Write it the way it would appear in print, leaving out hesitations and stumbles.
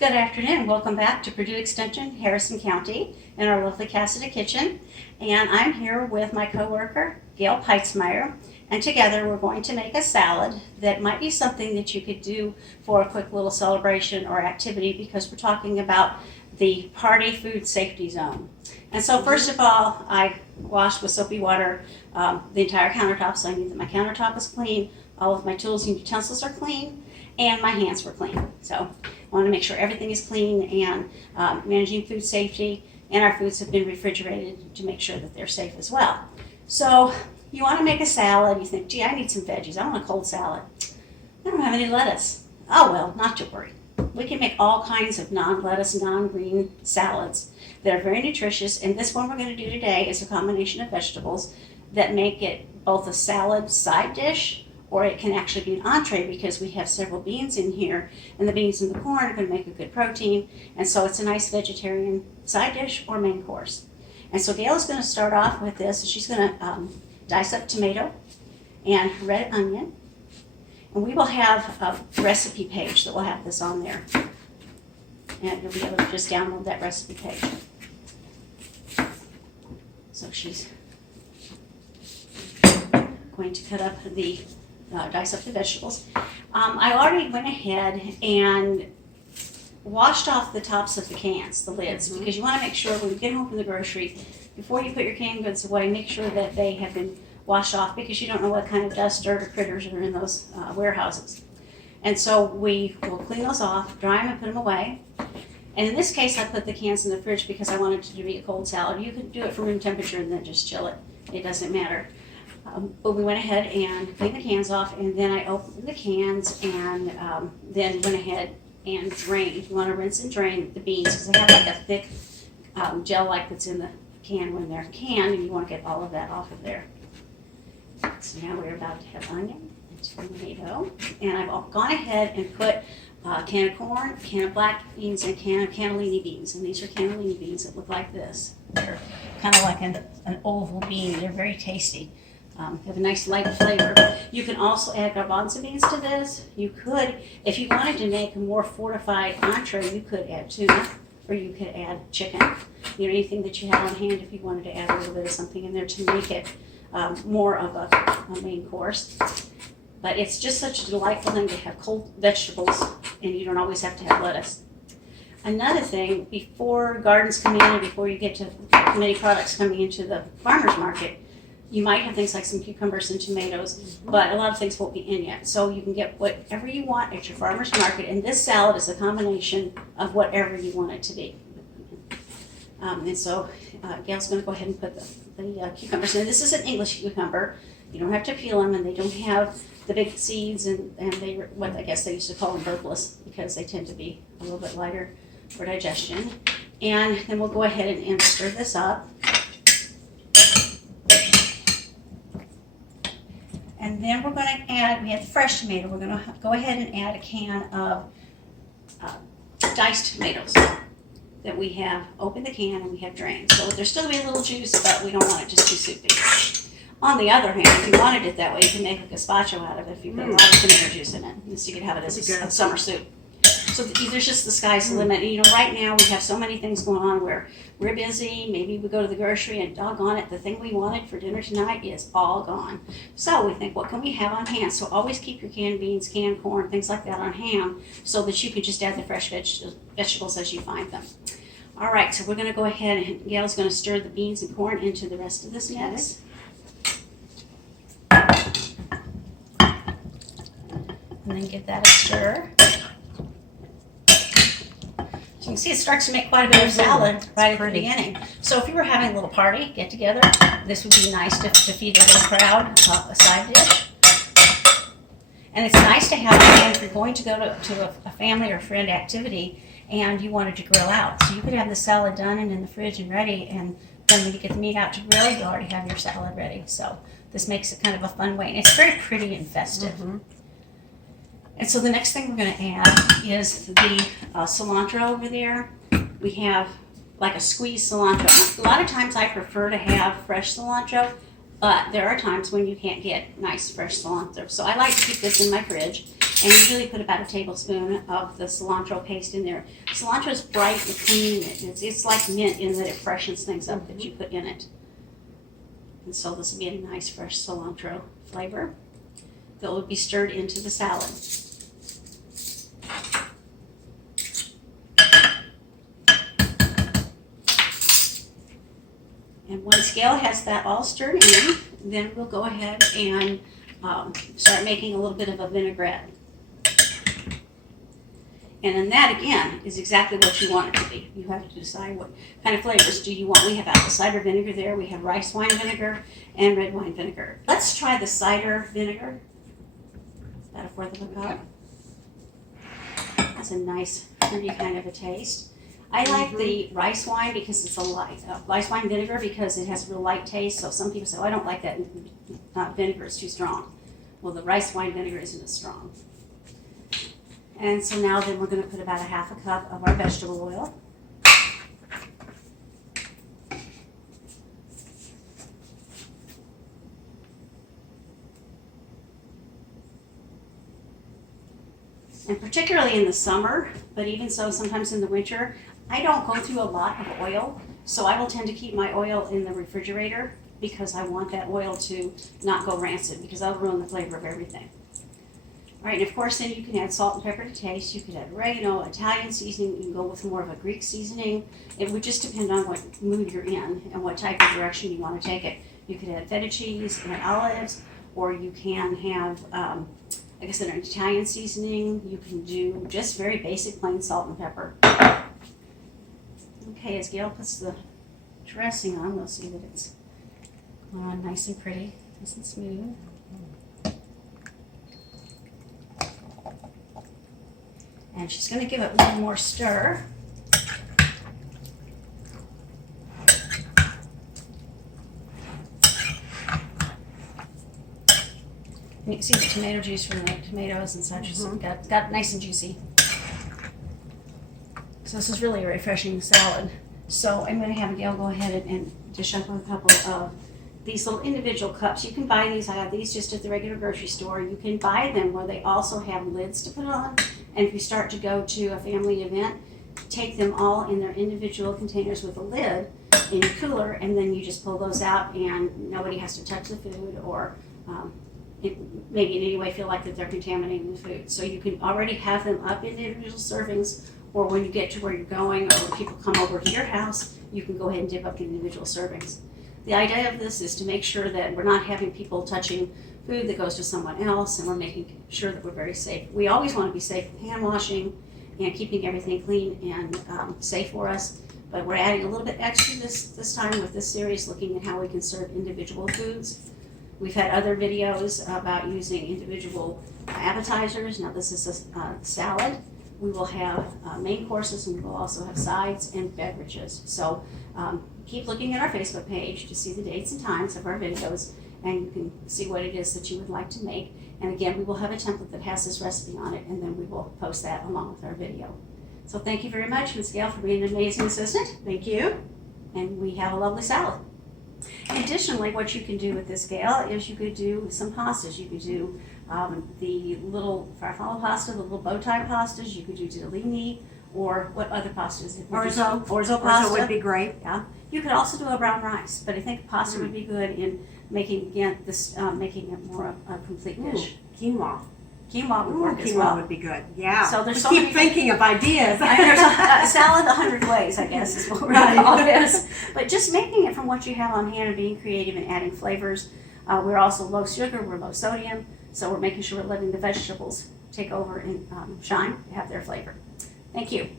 Good afternoon. Welcome back to Purdue Extension, Harrison County, in our lovely Caseta kitchen. And I'm here with my coworker, Gail Peitzmeyer, and together we're going to make a salad that might be something that you could do for a quick little celebration or activity, because we're talking about the party food safety zone. And so first of all, I washed with soapy water the entire countertop, so I knew that my countertop was clean, all of my tools and utensils are clean, and my hands were clean. So I want to make sure everything is clean and managing food safety, and our foods have been refrigerated to make sure that they're safe as well. So you want to make a salad, you think, gee, I need some veggies, I want a cold salad. I don't have any lettuce. Oh well, not to worry. We can make all kinds of non-lettuce, non-green salads that are very nutritious, and this one we're going to do today is a combination of vegetables that make it both a salad side dish, or it can actually be an entree, because we have several beans in here, and the beans and the corn are going to make a good protein, and so it's a nice vegetarian side dish or main course. And so Gail is going to start off with this. She's going to dice up tomato and red onion, and we will have a recipe page that will have this on there, and you'll be able to just download that recipe page. So she's going to cut up the dice up the vegetables. I already went ahead and washed off the tops of the cans, the lids, because you want to make sure when you get home from the grocery, before you put your canned goods away, make sure that they have been washed off, because you don't know what kind of dust, dirt, or critters are in those warehouses. And so we will clean those off, dry them, and put them away. And in this case, I put the cans in the fridge because I wanted it to be a cold salad. You can do it from room temperature and then just chill it. It doesn't matter. But we went ahead and cleaned the cans off, and then I opened the cans and then went ahead and drained. You want to rinse and drain the beans, because they have like a thick gel-like that's in the can when they're canned, and you want to get all of that off of there. So now we're about to have onion and tomato, and I've gone ahead and put a can of corn, a can of black beans, and a can of cannellini beans. And these are cannellini beans that look like this. They're kind of like an oval bean. They're very tasty. Have a nice light flavor. You can also add garbanzo beans to this. You could, if you wanted to make a more fortified entree, you could add tuna, or you could add chicken. You know, anything that you have on hand, if you wanted to add a little bit of something in there to make it more of a main course. But it's just such a delightful thing to have cold vegetables, and you don't always have to have lettuce. Another thing, before gardens come in and before you get to many products coming into the farmer's market, you might have things like some cucumbers and tomatoes, but a lot of things won't be in yet. So you can get whatever you want at your farmer's market, and this salad is a combination of whatever you want it to be. And so Gail's going to go ahead and put the cucumbers in. This is an English cucumber. You don't have to peel them, and they don't have the big seeds, and they, what I guess they used to call them herbless, because they tend to be a little bit lighter for digestion. And then we'll go ahead and stir this up. And then we're going to add, we have the fresh tomato, we're going to go ahead and add a can of diced tomatoes that we have opened the can and we have drained. So there's still going to be a little juice, but we don't want it just too soupy. On the other hand, if you wanted it that way, you can make a gazpacho out of it if you put a lot of tomato juice in it. And so you could have it as a summer soup. So there's just the sky's the limit. And, you know, right now we have so many things going on where we're busy. Maybe we go to the grocery and doggone it, the thing we wanted for dinner tonight is all gone. So we think, what can we have on hand? So always keep your canned beans, canned corn, things like that on hand, so that you can just add the fresh vegetables as you find them. All right, so we're going to go ahead, and Gail's going to stir the beans and corn into the rest of this mix. And then give that a stir. So you can see it starts to make quite a bit of salad right at the beginning. So if you were having a little party, get together, this would be nice to feed the whole crowd a side dish. And it's nice to have it if you're going to go to a family or friend activity and you wanted to grill out. So you could have the salad done and in the fridge and ready, and then when you get the meat out to grill, you already have your salad ready. So this makes it kind of a fun way. And it's very pretty and festive. And so the next thing we're going to add is the cilantro over there. We have like a squeezed cilantro. A lot of times I prefer to have fresh cilantro, but there are times when you can't get nice fresh cilantro. So I like to keep this in my fridge. And usually put about a tablespoon of the cilantro paste in there. Cilantro is bright and clean. It's like mint in that it freshens things up that you put in it. And so this will be a nice fresh cilantro flavor that will be stirred into the salad. And once Gail has that all stirred in, then we'll go ahead and start making a little bit of a vinaigrette. And then that, again, is exactly what you want it to be. You have to decide what kind of flavors do you want. We have apple cider vinegar there. We have rice wine vinegar and red wine vinegar. Let's try the cider vinegar. About a fourth of a cup. That's a nice, fruity kind of a taste. I like the rice wine because it's a light, rice wine vinegar because it has a real light taste. So some people say, oh, I don't like that vinegar, it's too strong. Well, the rice wine vinegar isn't as strong. And so now then we're going to put about a half a cup of our vegetable oil. And particularly in the summer, but even so sometimes in the winter, I don't go through a lot of oil, so I will tend to keep my oil in the refrigerator because I want that oil to not go rancid because that'll ruin the flavor of everything. All right, and of course then you can add salt and pepper to taste. You could add oregano, Italian seasoning. You can go with more of a Greek seasoning. It would just depend on what mood you're in and what type of direction you want to take it. You could add feta cheese and olives, or you can have, like I said, an Italian seasoning. You can do just very basic plain salt and pepper. Okay, as Gail puts the dressing on, we'll see that it's nice and pretty, nice and smooth. And she's going to give it one more stir. And you can see the tomato juice from the tomatoes and such. So got nice and juicy. So this is really a refreshing salad. So I'm going to have Gail go ahead and dish up a couple of these little individual cups. You can buy these. I have these just at the regular grocery store. You can buy them where they also have lids to put on. And if you start to go to a family event, take them all in their individual containers with a lid in your cooler, and then you just pull those out and nobody has to touch the food or maybe in any way feel like that they're contaminating the food. So you can already have them up in individual servings, or when you get to where you're going or when people come over to your house, you can go ahead and dip up the individual servings. The idea of this is to make sure that we're not having people touching food that goes to someone else, and we're making sure that we're very safe. We always want to be safe with hand washing and keeping everything clean and safe for us, but we're adding a little bit extra this time with this series, looking at how we can serve individual foods. We've had other videos about using individual appetizers. Now this is a salad. We will have main courses, and we will also have sides and beverages. So keep looking at our Facebook page to see the dates and times of our videos, and you can see what it is that you would like to make. And again, we will have a template that has this recipe on it, and then we will post that along with our video. So thank you very much, Ms. Gail, for being an amazing assistant. Thank you. And we have a lovely salad. Additionally, what you can do with this, Gail, is you could do some pastas. You could do the little farfalle pasta, the little bow tie pastas. You could do tortellini, or what other pastas? Orzo. Orzo pasta. Orzo would be great. Yeah. You could also do a brown rice, but I think pasta would be good in making, again, this making it more a complete dish. Quinoa. Quinoa would work as well. Quinoa would be good. Yeah. So there's we keep thinking of ideas. There's a salad 100 ways, I guess, is what we're going to call this. But just making it from what you have on hand and being creative and adding flavors. We're also low sugar, we're low sodium, so we're making sure we're letting the vegetables take over and shine, have their flavor. Thank you.